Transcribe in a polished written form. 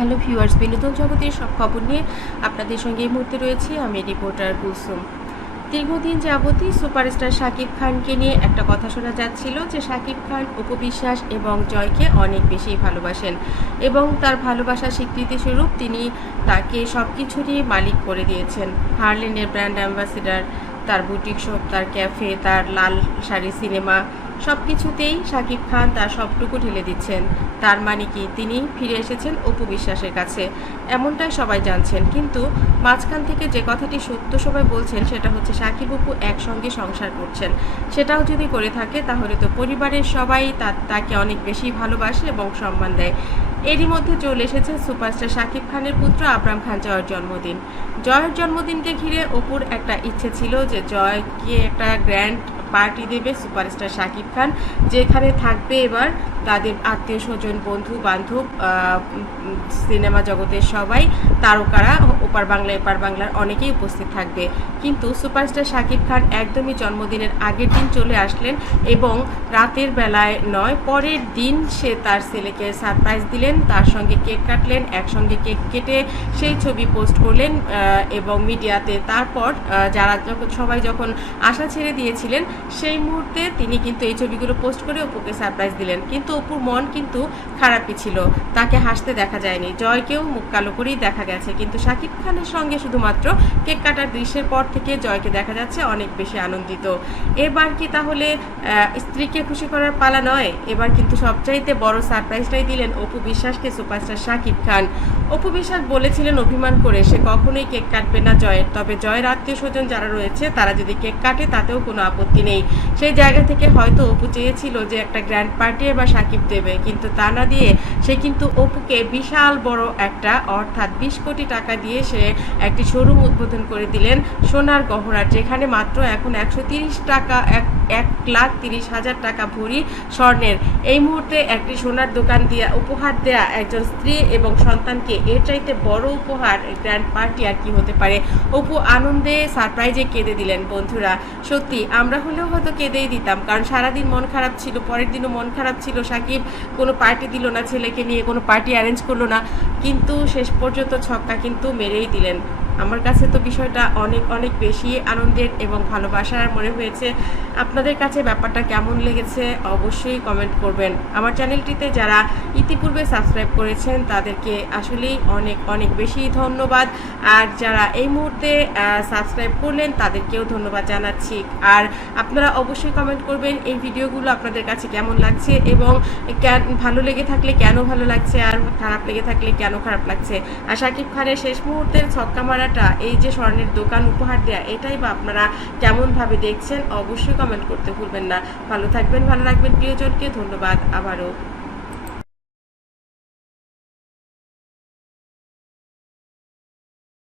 Hello viewers, বিনোদন জগতের সব খবর নিয়ে আপনাদের সঙ্গে এই মুহূর্তে রয়েছি আমি রিপোর্টার কুলসুম। দীর্ঘদিন যাবতই সুপারস্টার শাকিব খানকে নিয়ে একটা কথা শোনা যাচ্ছিল যে শাকিব খান অপু বিশ্বাস এবং জয়কে অনেক বেশি ভালোবাসেন এবং তার ভালোবাসার স্বীকৃতিস্বরূপ তিনি তাকে সব কিছুরই মালিক করে দিয়েছেন। হার্ল্যান্ডের ব্র্যান্ড অ্যাম্বাসেডার, তার বুটিক শপ, তার ক্যাফে, তার লাল শাড়ি সিনেমা, সব কিছুতেই শাকিব খান তার সবটুকু ঢেলে দিচ্ছেন। তার মানে কি তিনি ফিরে এসেছেন অপু বিশ্বাসের কাছে, এমনটাই সবাই জানছেন। কিন্তু মাঝখান থেকে যে কথাটি সত্য সবাই বলছেন সেটা হচ্ছে শাকিব অপু একসঙ্গে সংসার করছেন। সেটাও যদি করে থাকে তাহলে তো পরিবারের সবাই তাকে অনেক বেশি ভালোবাসে এবং সম্মান দেয়। এরই মধ্যে চলে এসেছে সুপারস্টার শাকিব খানের পুত্র আবরাম খান জয়ের জন্মদিন। জয়ের জন্মদিনকে ঘিরে অপুর একটা ইচ্ছে ছিল যে জয়কে একটা গ্র্যান্ড পার্টি দেবে সুপারস্টার শাকিব খান, যেখানে থাকবে এবার তাদের আত্মীয় স্বজন, বন্ধু বান্ধব, সিনেমা জগতের সবাই, তারকারা, ওপার বাংলা এপার বাংলার অনেকেই উপস্থিত থাকবে। কিন্তু সুপারস্টার শাকিব খান একদমই জন্মদিনের আগের দিন চলে আসলেন এবং রাতের বেলায় নয়, পরের দিন সে তার ছেলেকে সারপ্রাইজ দিলেন, তার সঙ্গে কেক কাটলেন, একসঙ্গে কেক কেটে সেই ছবি পোস্ট করলেন এবং মিডিয়াতে। তারপর সবাই যখন আশা ছেড়ে দিয়েছিলেন সেই মুহূর্তে তিনি কিন্তু এই ছবিগুলো পোস্ট করে অপুকে সারপ্রাইজ দিলেন। কিন্তু অপুর মন কিন্তু খারাপই ছিল, তাকে হাসতে দেখা যায়নি। জয়কেও মুখ কালো করেই দেখা গেছে, কিন্তু শাকিব খানের সঙ্গে শুধুমাত্র কেক কাটার দৃশ্যের পর থেকে জয়কে দেখা যাচ্ছে অনেক বেশি আনন্দিত। এবার কি তাহলে স্ত্রীকে খুশি করার পালা নয়? এবার কিন্তু সবচাইতে বড় সারপ্রাইজটাই দিলেন অপু বিশ্বাসকে সুপারস্টার শাকিব খান। অপু বিশ্বাস বলেছিলেন অভিমান করে সে কখনোই কেক কাটবে না জয়ের, তবে জয়ের আত্মীয় স্বজন যারা রয়েছে তারা যদি কেক কাটে তাতেও কোনো আপত্তি নেই। সেই জায়গা থেকে হয়তো অপু চেয়েছিল যে একটা গ্র্যান্ড পার্টি এবার শাকিব দেবে, কিন্তু তা না দিয়ে সে কিন্তু অপুকে বিশাল বড় একটা, অর্থাৎ 20 কোটি টাকা দিয়ে সে একটি শোরুম উদ্বোধন করে দিলেন সোনার গহনার, যেখানে মাত্র এখন 130 টাকা, 1,30,000 টাকা ভরি স্বর্ণের। এই মুহূর্তে একটি সোনার দোকান দিয়ে উপহার দেয়া একজন স্ত্রী এবং সন্তানকে এর চাইতে বড় উপহার, গ্র্যান্ড পার্টি আর কি হতে পারে। অপু আনন্দে সারপ্রাইজে কেঁদে দিলেন। বন্ধুরা, সত্যি আমরা হলেও হয়তো কেঁদেই দিতাম, কারণ সারাদিন মন খারাপ ছিল, পরের দিনও মন খারাপ ছিল। শাকিব কোনো পার্টি দিল না, ছেলেকে নিয়ে কোনো পার্টি অ্যারেঞ্জ করলো না, কিন্তু শেষ পর্যন্ত ছক্কা কিন্তু মেরেই দিলেন। আমার কাছে তো বিষয়টা অনেক অনেক বেশি আনন্দের এবং ভালোবাসার মনে হয়েছে। আপনাদের কাছে ব্যাপারটা কেমন লেগেছে অবশ্যই কমেন্ট করবেন। আমার চ্যানেলটিতে যারা ইতিপূর্বে সাবস্ক্রাইব করেছেন তাদেরকে আসলেই অনেক অনেক বেশি ধন্যবাদ, আর যারা এই মুহূর্তে সাবস্ক্রাইব করলেন তাদেরকেও ধন্যবাদ জানাচ্ছি। আর আপনারা অবশ্যই কমেন্ট করবেন এই ভিডিওগুলো আপনাদের কাছে কেমন লাগছে এবং ভালো লেগে থাকলে কেন ভালো লাগছে, আর খারাপ লেগে থাকলে কেন খারাপ লাগছে। আর শাকিব খানের শেষ মুহূর্তের ছক্কা মারাটা, এই যে স্বর্ণের দোকান উপহার দেয়া, এটাই বা আপনারা কেমনভাবে দেখছেন অবশ্যই কমেন্ট করতে ভুলবেন না। ভালো থাকবেন, ভালো রাখবেন প্রিয়জনকে। ধন্যবাদ আবারও।